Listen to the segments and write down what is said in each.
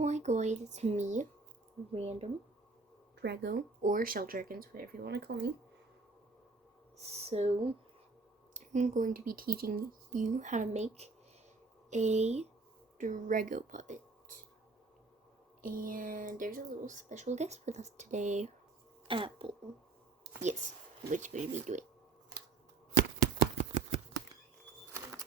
Hi guys, it's me, Random Drago, or Shell Dragons, whatever you want to call me. So, I'm going to be teaching you how to make a Drago puppet. And there's a little special guest with us today, Apple. Yes, which going to be doing.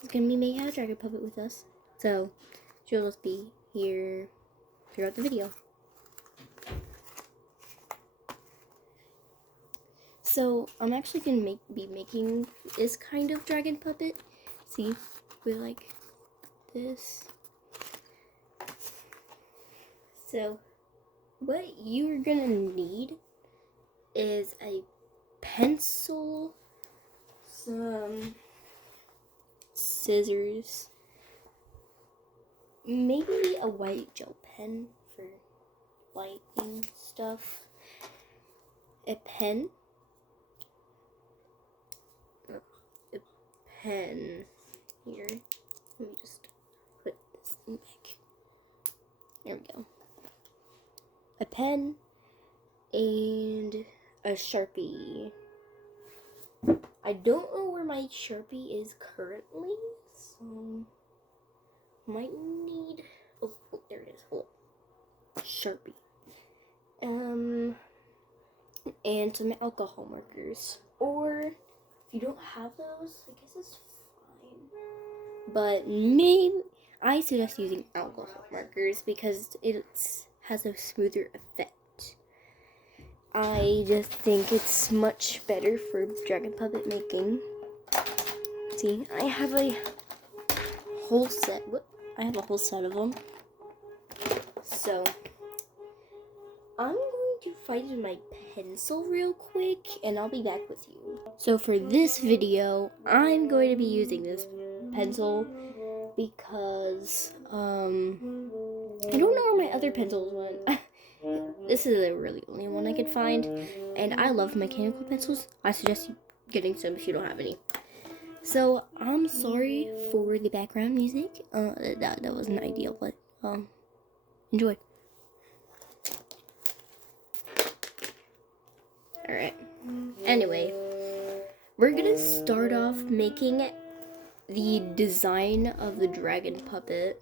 He's going to be making a Drago puppet with us. So, she'll just be here throughout the video. So, I'm actually going to be making this kind of dragon puppet. See, with like this. So, what you're going to need is a pencil, some scissors, maybe a white gel pen for lighting stuff, a pen, here. Let me just put this thing back. There we go. A pen and a Sharpie. I don't know where my Sharpie is currently, so might need. Oh, there it is. Hold on. Sharpie. And some alcohol markers. Or if you don't have those, I guess it's fine. But maybe I suggest using alcohol markers because it has a smoother effect. I just think it's much better for dragon puppet making. See, I have a whole set. I have a whole set of them. So, I'm going to find my pencil real quick, and I'll be back with you. So for this video, I'm going to be using this pencil because, I don't know where my other pencils went. This is the really only one I could find, and I love mechanical pencils. I suggest you getting some if you don't have any. So, I'm sorry for the background music. That wasn't ideal, but, enjoy. Alright. Anyway, we're gonna start off making the design of the dragon puppet.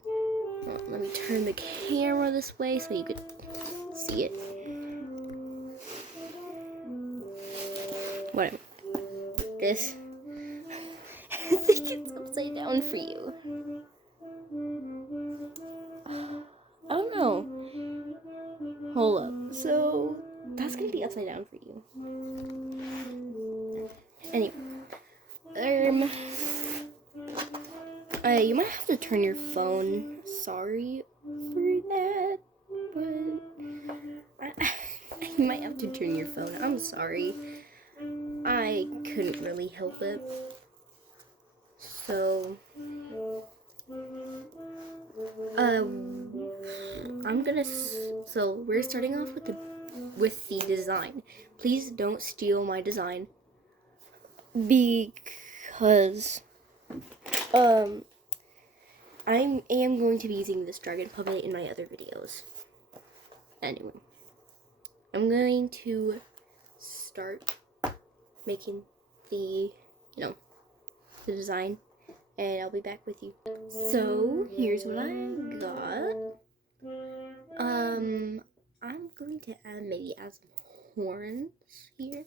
Well, let me turn the camera this way so you could see it. Whatever. This. I think it's upside down for you. I don't know. Hold up. So, that's gonna be upside down for you. Anyway. You might have to turn your phone. Sorry for that, but you might have to turn your phone. I'm sorry. I couldn't really help it. So, so we're starting off with the design. Please don't steal my design because I am going to be using this dragon puppet in my other videos. Anyway, I'm going to start making the design, and I'll be back with you. So, here's what I got. I'm going to maybe add some horns here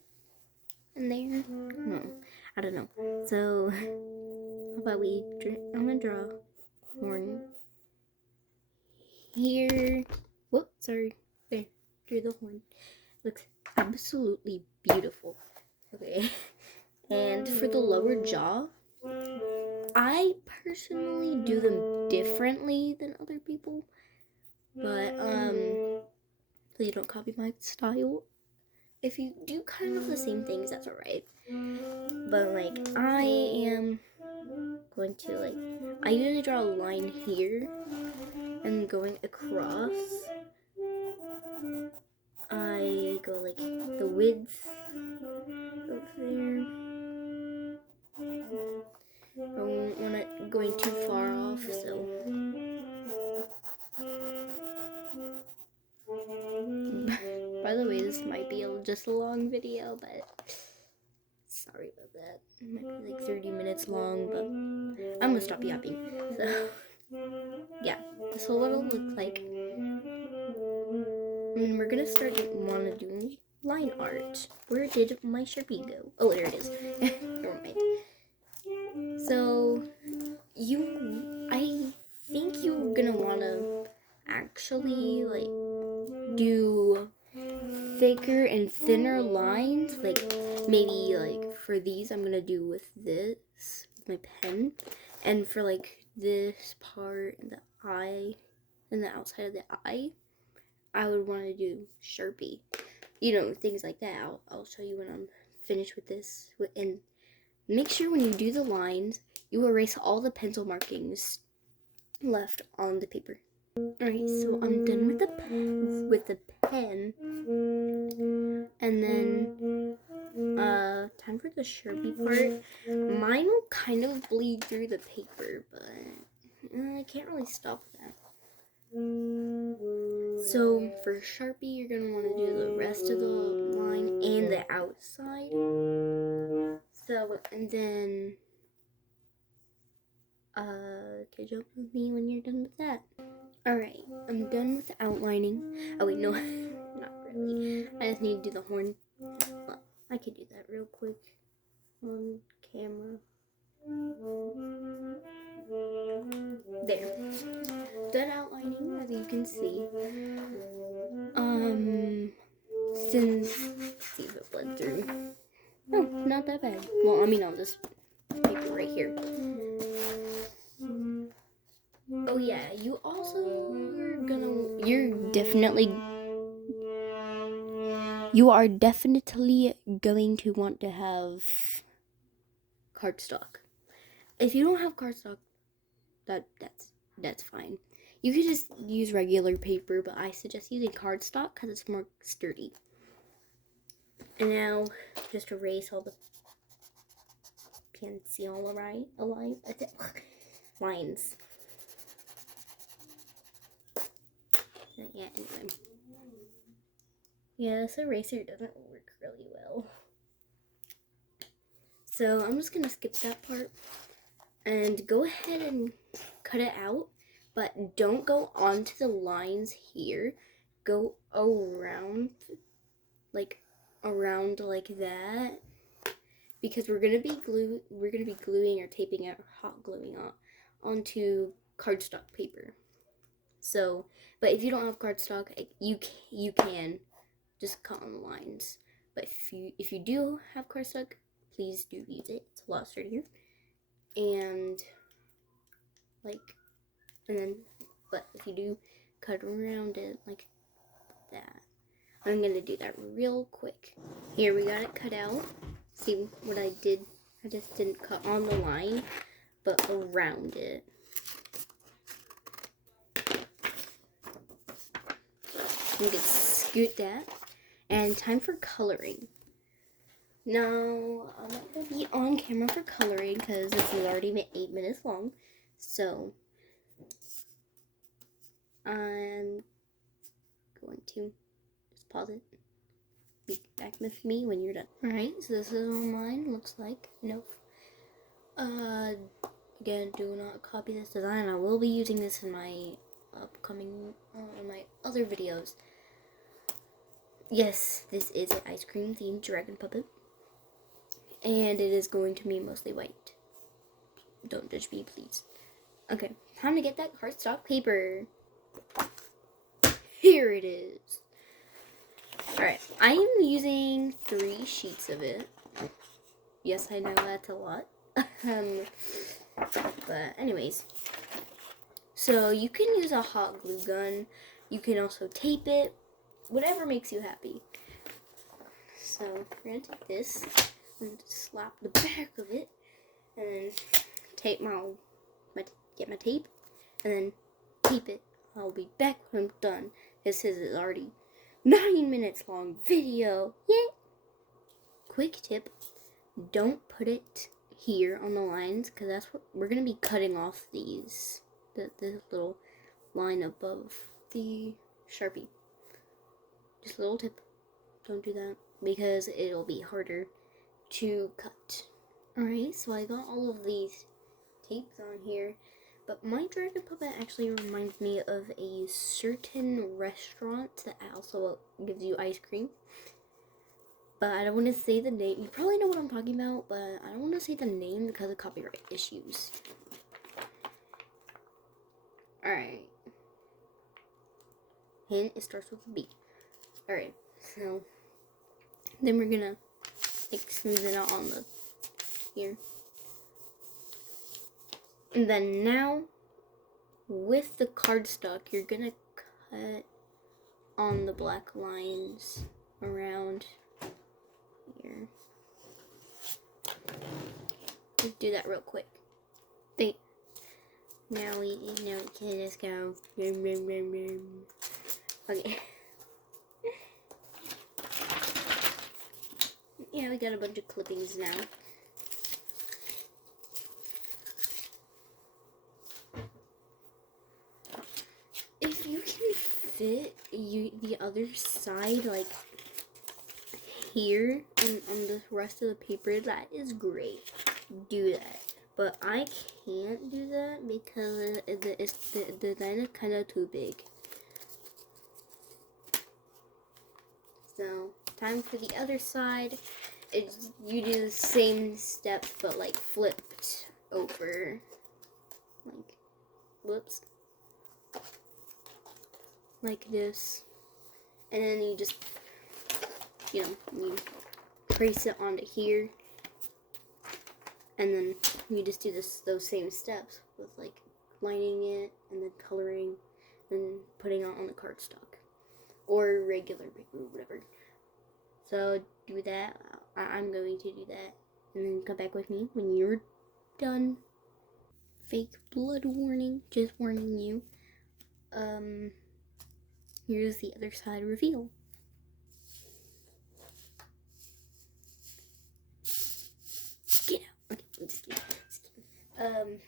and there. No, I don't know. So, how about I'm gonna draw a horn here. Whoops, sorry. There, drew the horn. Looks absolutely beautiful. Okay. And for the lower jaw, I personally do them differently than other people. But, please don't copy my style. If you do kind of the same things, that's alright. But, like, I am going to, I usually draw a line here, and going across, I go, the width over there. I don't want it going too far off, so. By the way, this might be just a long video, but sorry about that. It might be like 30 minutes long, but I'm gonna stop yapping. So, yeah, this is what it'll look like. And we're gonna start doing line art. Where did my Sharpie go? Oh, there it is. Never mind. So, I think you're gonna wanna actually like do thicker and thinner lines. Like maybe like for these, I'm gonna do with this with my pen, and for like this part and the eye and the outside of the eye, I would want to do Sharpie. You know, things like that. I'll show you when I'm finished with this. And make sure when you do the lines, you erase all the pencil markings left on the paper. Alright, so I'm done with the pen. And then time for the Sharpie part. Mine will kind of bleed through the paper, but I can't really stop that. So for Sharpie, you're going to want to do the rest of the line and the outside. So, and then catch up with me when you're done with that. Alright, I'm done with outlining. Oh wait, no, not really. I just need to do the horn. Well, I could do that real quick on camera. There. Done outlining, as you can see. Let's see if it bled through. Oh, not that bad. Well, I mean on this paper right here. Oh yeah, you are definitely going to want to have cardstock. If you don't have cardstock, that's fine. You could just use regular paper, but I suggest using cardstock because it's more sturdy. And now, just erase all the lines. Yeah, anyway. Yeah, this eraser doesn't work really well. So I'm just gonna skip that part and go ahead and cut it out, but don't go onto the lines here. Go around like that, because we're gonna be gluing or taping it or hot gluing it onto cardstock paper. So, but if you don't have cardstock, you can just cut on the lines. But if you do have cardstock, please do use it. It's a lot sturdier. And but if you do cut around it like that, I'm gonna do that real quick. Here, we got it cut out. See what I did? I just didn't cut on the line, but around it. I'm gonna scoot that. And time for coloring. Now, I'm not going to be on camera for coloring because this is already 8 minutes long. So, I'm going to just pause it. Be back with me when you're done. Alright, so this is what mine looks like. Nope. Again, do not copy this design. I will be using this in my upcoming, my other videos. Yes, this is an ice cream themed dragon puppet. And it is going to be mostly white. Don't judge me, please. Okay, time to get that cardstock paper. Here it is. Alright, I am using 3 sheets of it. Yes, I know that's a lot. But anyways. So you can use a hot glue gun. You can also tape it. Whatever makes you happy. So we're gonna take this and slap the back of it, and then tape get my tape, and then tape it. I'll be back when I'm done. This is already 9 minutes long video. Yay! Quick tip: don't put it here on the lines, because that's what we're gonna be cutting off these. The little line above the Sharpie. Just a little tip. don't do that because it'll be harder to cut. Alright, so I got all of these tapes on here, but my dragon puppet actually reminds me of a certain restaurant that also gives you ice cream. But I don't want to say the name. You probably know what I'm talking about, but I don't want to say the name because of copyright issues. Alright. Hint, it starts with a B. Alright, so then we're gonna like smooth it out on the here. And then now with the cardstock, you're gonna cut on the black lines around here. Let's do that real quick. Now we can just go. Okay. Yeah, we got a bunch of clippings now. If you can fit the other side like here and on the rest of the paper, that is great. Do that. But I can't do that because the design is kind of too big. So, time for the other side. You do the same steps but like flipped over. Like, whoops. Like this. And then you just, you trace it onto here. And then you just do those same steps with like lining it and then coloring and putting it on the cardstock or regular paper, whatever. So do that. I'm going to do that, and then come back with me when you're done. Fake blood warning, just warning you. Here's the other side reveal. Get out. Okay, I'm just kidding.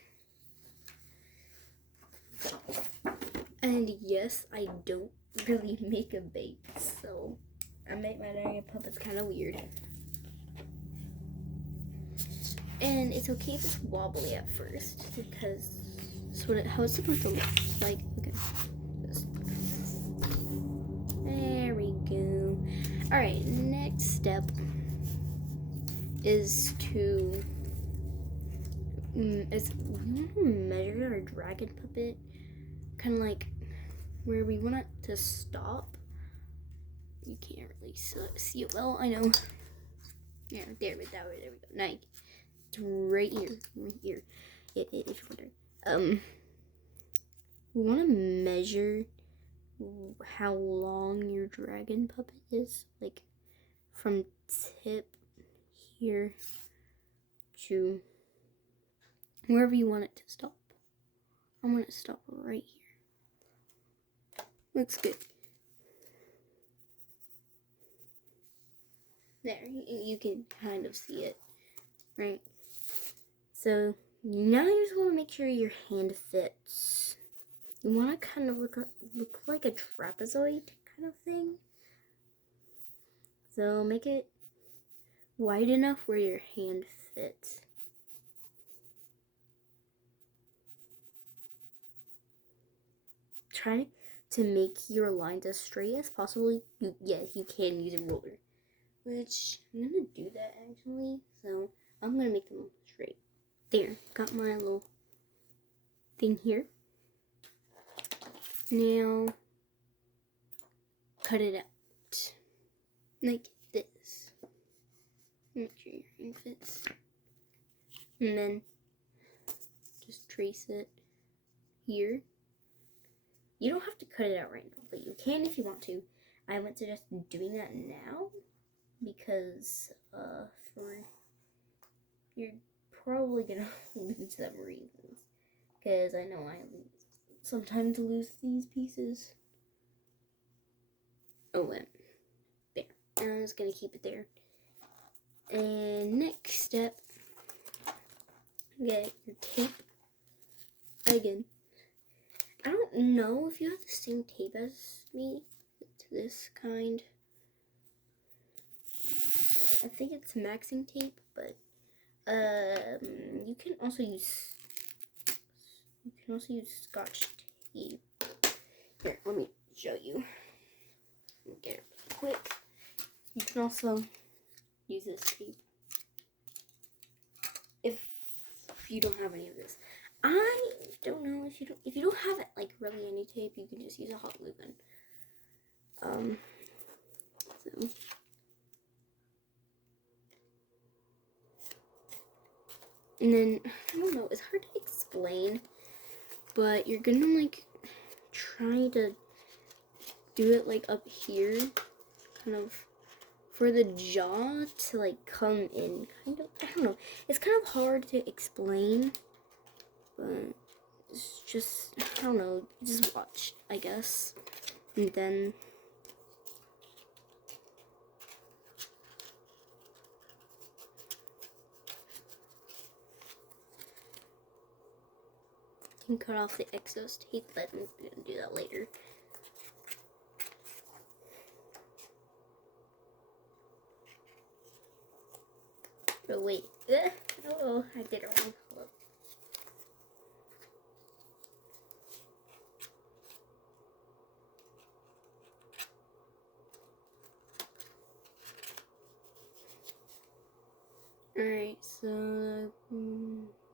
And yes, I don't really make a bait, so I make my dragon puppets kind of weird. And it's okay if it's wobbly at first, because that's how it's supposed to look like. Okay. There we go. Alright, next step is to we want to measure our dragon puppet kind of like where we want it to stop. You can't really see it well, I know. Yeah, there we go. Now it's right here. If you're wondering. We want to measure how long your dragon puppet is, like from tip here to wherever you want it to stop. I want it to stop right here. Looks good. There, you can kind of see it, right? So now you just want to make sure your hand fits. You want to kind of look like a trapezoid kind of thing. So make it wide enough where your hand fits. Try to make your lines as straight as possible. Yes, you can use a ruler, which I'm gonna do that actually. So I'm gonna make them straight. There, got my little thing here. Now cut it out like this. Make sure your hand fits, and then just trace it here. You don't have to cut it out right now, but you can if you want to. I would suggest doing that now because you're probably gonna lose some reasons. Because I know I sometimes lose these pieces. Oh, well, there. I'm just gonna keep it there. And next step, get your tape again. I don't know if you have the same tape as me. It's this kind. I think it's maxing tape, but you can also use Scotch tape. Here, let me show you. Get it quick. You can also use this tape if you don't have any of this. I don't know if you don't have it, like really any tape, you can just use a hot glue gun. So and then I don't know, it's hard to explain, but you're gonna like try to do it like up here, kind of for the jaw to like come in, kind of. I don't know, it's kind of hard to explain, but it's just, I don't know, just watch, I guess. And then you can cut off the excess tape, but I'm gonna do that later. Oh wait, oh, I did it wrong. Hold up. Alright, so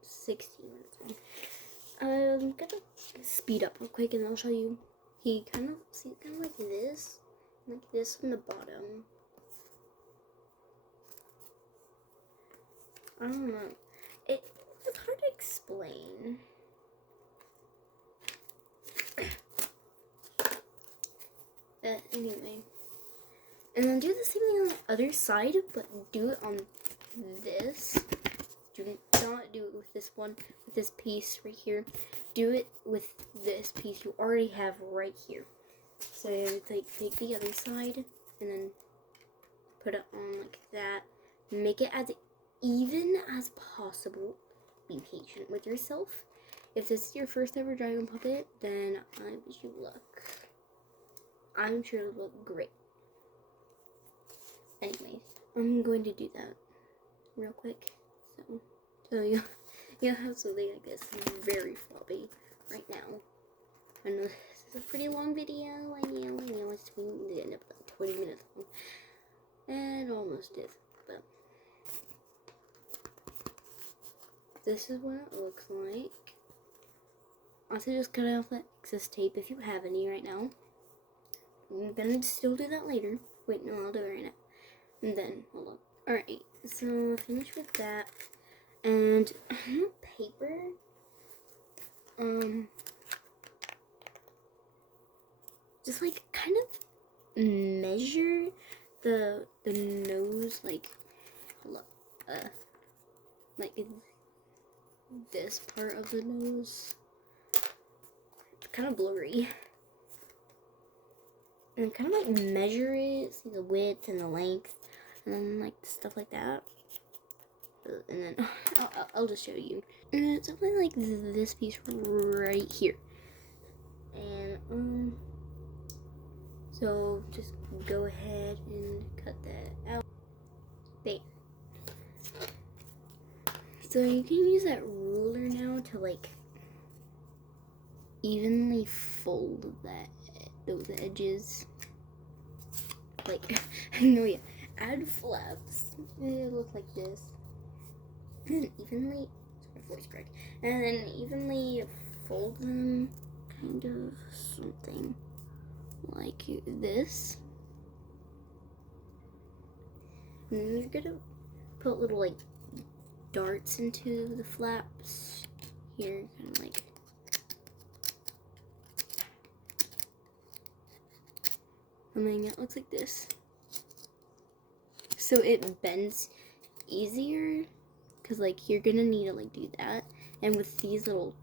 16 minutes long. I'm gonna speed up real quick and I'll show you. He kind of like this on the bottom. I don't know. It's hard to explain. But anyway. And then do the same thing on the other side, but do it on this. Do not do it with this one, with this piece right here. Do it with this piece you already have right here. So like take the other side and then put it on like that. Make it as even as possible. Be patient with yourself. If this is your first ever dragon puppet, then I wish you luck. I'm sure it'll look great. Anyways, I'm going to do that real quick. So you'll have something like this very floppy right now. I know this is a pretty long video. I know it's going to end up like 20 minutes long. And almost is, but this is what it looks like. Also, just cut off that excess tape if you have any right now. I'm gonna still do that later. Wait, no, I'll do it right now. And then, hold on. Alright, so finish with that. And paper. Just like kind of measure the nose, like, hold up, like this part of the nose. It's kind of blurry. And kind of like measure it, see the width and the length, and then like stuff like that. And then I'll just show you. And it's something like this piece right here. And so just go ahead and cut that out. There. So you can use that ruler now to like evenly fold those edges. Like, no, yeah, add flaps. It looks like this. And evenly, sorry, voice crack. And then evenly fold them, kind of something like this. And then you're gonna put little like darts into the flaps here, kind of like. And then it looks like this. So it bends easier, because like you're gonna need to like do that. And with these little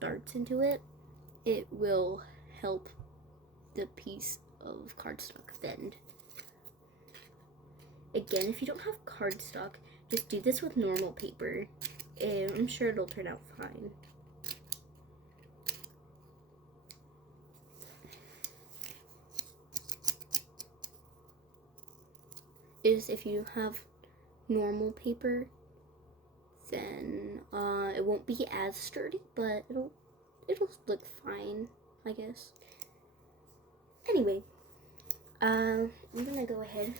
darts into it, it will help the piece of cardstock bend. Again, if you don't have cardstock, just do this with normal paper, and I'm sure it'll turn out fine. is if you have normal paper, then it won't be as sturdy, but it'll look fine, I guess. Anyway, I'm gonna go ahead.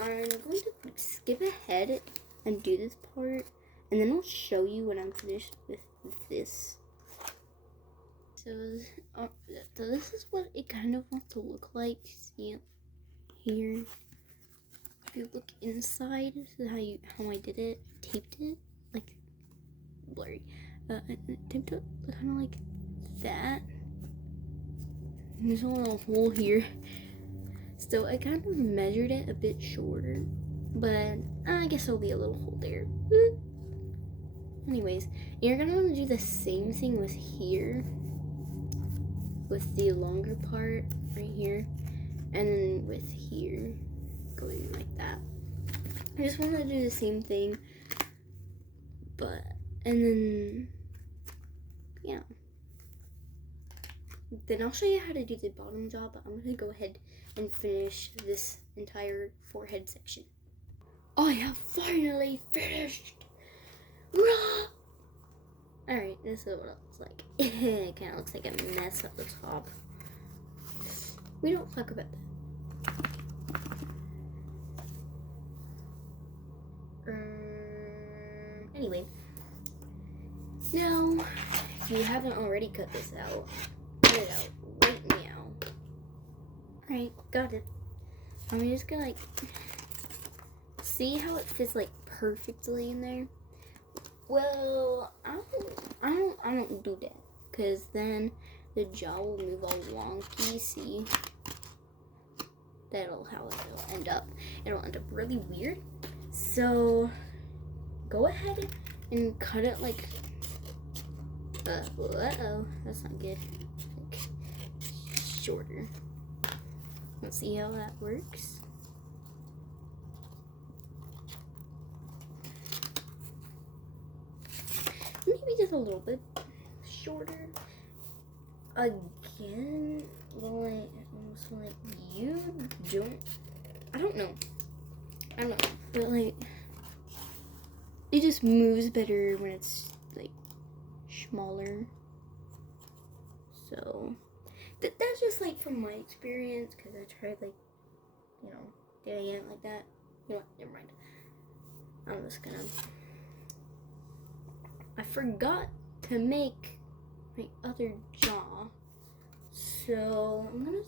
I'm going to skip ahead and do this part, and then I'll show you when I'm finished with this. So this is what it kind of wants to look like. See here. If you look inside, this is how I did it. Taped it like blurry. I taped it kind of like that. And there's a little hole here. So I kind of measured it a bit shorter, but I guess there'll be a little hole there. Anyways, you're gonna want to do the same thing with here, with the longer part right here, and then with here, going like that. I just want to do the same thing, and then, yeah. Then I'll show you how to do the bottom jaw, but I'm gonna go ahead and finish this entire forehead section. I have finally finished! Alright, this is what it looks like. It kind of looks like a mess at the top. We don't talk about that. Anyway. Now, if you haven't already cut this out, cut it out right now. Alright, got it. I'm just gonna see how it fits perfectly in there. Well, I don't do that, because then the jaw will move all wonky. See, that'll how it'll end up. It'll end up really weird. So go ahead and cut it uh-oh, that's not good. Shorter. Let's see how that works. Maybe just a little bit shorter. Again, you don't. I don't know, but it just moves better when it's smaller. So that's just from my experience, because I tried doing it like that. You know what? Never mind. I'm just gonna. I forgot to make my other jaw, so I'm gonna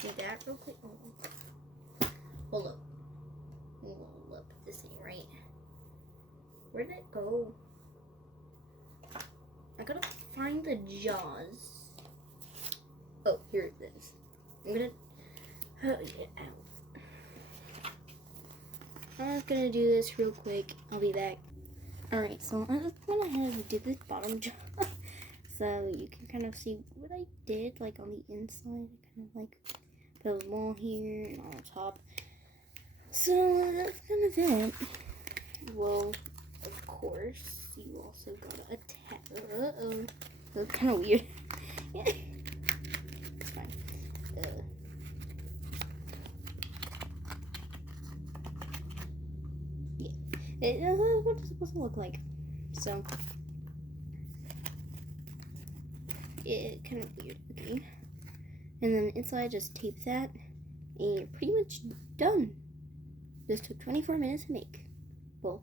do that real quick. Hold up. This ain't right. Where did it go? I gotta find the jaws. Oh, here it is. I'm gonna cut it out. I'm just gonna do this real quick. I'll be back. Alright, so I just went ahead and did this bottom jaw. So you can kind of see what I did, on the inside. I kind of put a wall here and on the top. So that's kind of it. Well, of course, you also gotta attach. Uh-oh. That's kind of weird. Yeah. It's fine. Yeah. What is it supposed to look like? So, it kind of weird. Okay. And then inside, just tape that, and you're pretty much done. This took 24 minutes to make. Well,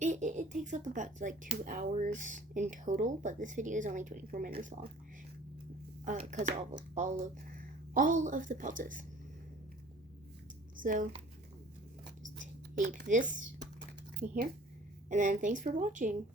it takes up about 2 hours in total, but this video is only 24 minutes long. Because all of the pauses. So just tape this right here, and then thanks for watching.